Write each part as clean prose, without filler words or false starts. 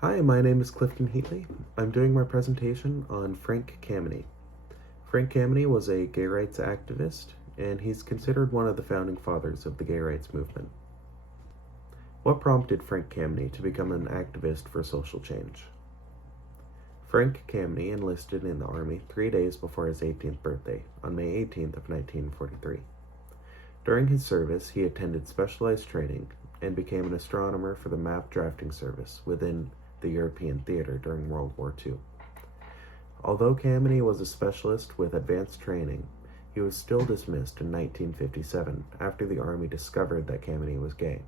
Hi, my name is Clifton Heatley. I'm doing my presentation on Frank Kameny. Frank Kameny was a gay rights activist, and he's considered one of the founding fathers of the gay rights movement. What prompted Frank Kameny to become an activist for social change? Frank Kameny enlisted in the Army 3 days before his 18th birthday, on May 18th of 1943. During his service, he attended specialized training and became an astronomer for the map drafting service within the European theater during World War II. Although Kameny was a specialist with advanced training, he was still dismissed in 1957 after the Army discovered that Kameny was gay.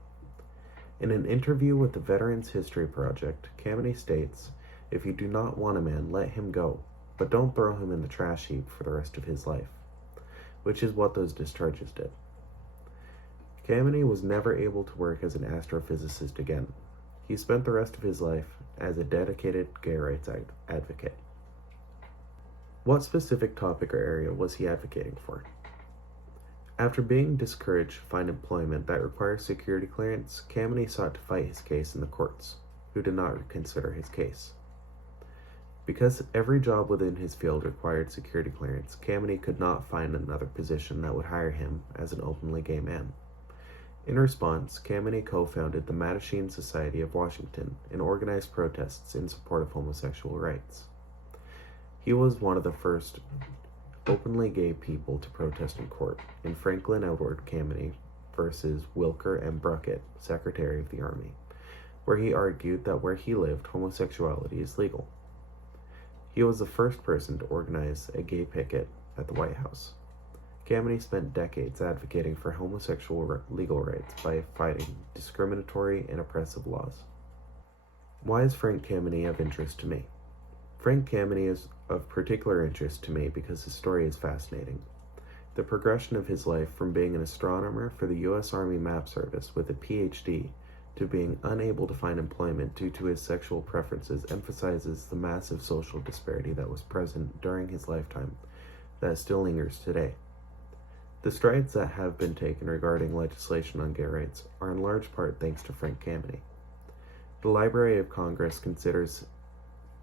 In an interview with the Veterans History Project, Kameny states, "If you do not want a man, let him go, but don't throw him in the trash heap for the rest of his life," which is what those discharges did. Kameny was never able to work as an astrophysicist again. He spent the rest of his life as a dedicated gay rights advocate. What specific topic or area was he advocating for? After being discouraged to find employment that requires security clearance, Kameny sought to fight his case in the courts, who did not reconsider his case. Because every job within his field required security clearance, Kameny could not find another position that would hire him as an openly gay man. In response, Kameny co-founded the Mattachine Society of Washington and organized protests in support of homosexual rights. He was one of the first openly gay people to protest in court in Franklin Edward Kameny versus Wilker M. Bruckett, Secretary of the Army, where he argued that where he lived, homosexuality is legal. He was the first person to organize a gay picket at the White House. Kameny spent decades advocating for homosexual legal rights by fighting discriminatory and oppressive laws. Why is Frank Kameny of interest to me? Frank Kameny is of particular interest to me because his story is fascinating. The progression of his life from being an astronomer for the U.S. Army Map Service with a PhD to being unable to find employment due to his sexual preferences emphasizes the massive social disparity that was present during his lifetime that still lingers today. The strides that have been taken regarding legislation on gay rights are in large part thanks to Frank Kameny. The Library of Congress considers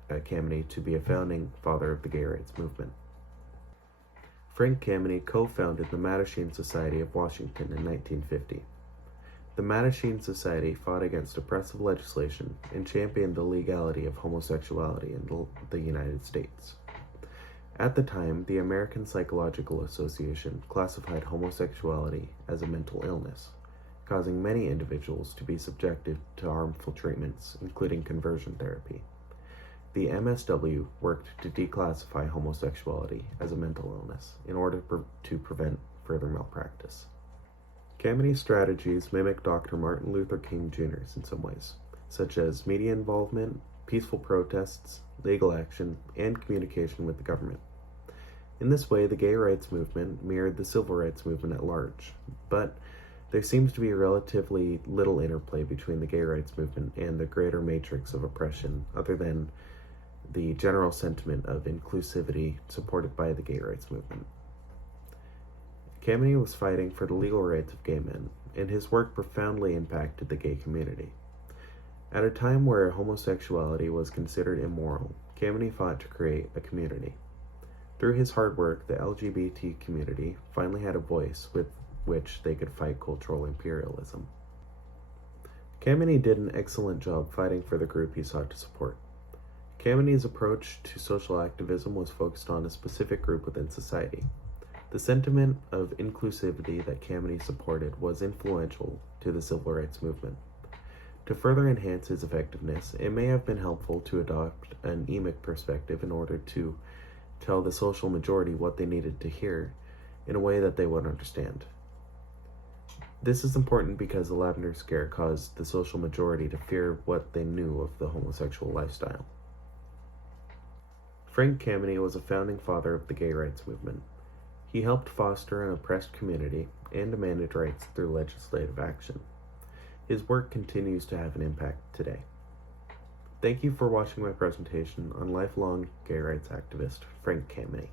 Kameny to be a founding father of the gay rights movement. Frank Kameny co-founded the Mattachine Society of Washington in 1950. The Mattachine Society fought against oppressive legislation and championed the legality of homosexuality in the United States. At the time, the American Psychological Association classified homosexuality as a mental illness, causing many individuals to be subjected to harmful treatments, including conversion therapy. The MSW worked to declassify homosexuality as a mental illness in order to prevent further malpractice. Kameny's strategies mimic Dr. Martin Luther King Jr.'s in some ways, such as media involvement, peaceful protests, legal action, and communication with the government. In this way, the gay rights movement mirrored the civil rights movement at large, but there seems to be relatively little interplay between the gay rights movement and the greater matrix of oppression, other than the general sentiment of inclusivity supported by the gay rights movement. Kameny was fighting for the legal rights of gay men, and his work profoundly impacted the gay community. At a time where homosexuality was considered immoral, Kameny fought to create a community. Through his hard work, the LGBT community finally had a voice with which they could fight cultural imperialism. Kameny did an excellent job fighting for the group he sought to support. Kameny's approach to social activism was focused on a specific group within society. The sentiment of inclusivity that Kameny supported was influential to the civil rights movement. To further enhance his effectiveness, it may have been helpful to adopt an emic perspective in order to tell the social majority what they needed to hear in a way that they would understand. This is important because the Lavender Scare caused the social majority to fear what they knew of the homosexual lifestyle. Frank Kameny was a founding father of the gay rights movement. He helped foster an oppressed community and demanded rights through legislative action. His work continues to have an impact today. Thank you for watching my presentation on lifelong gay rights activist Frank Kameny.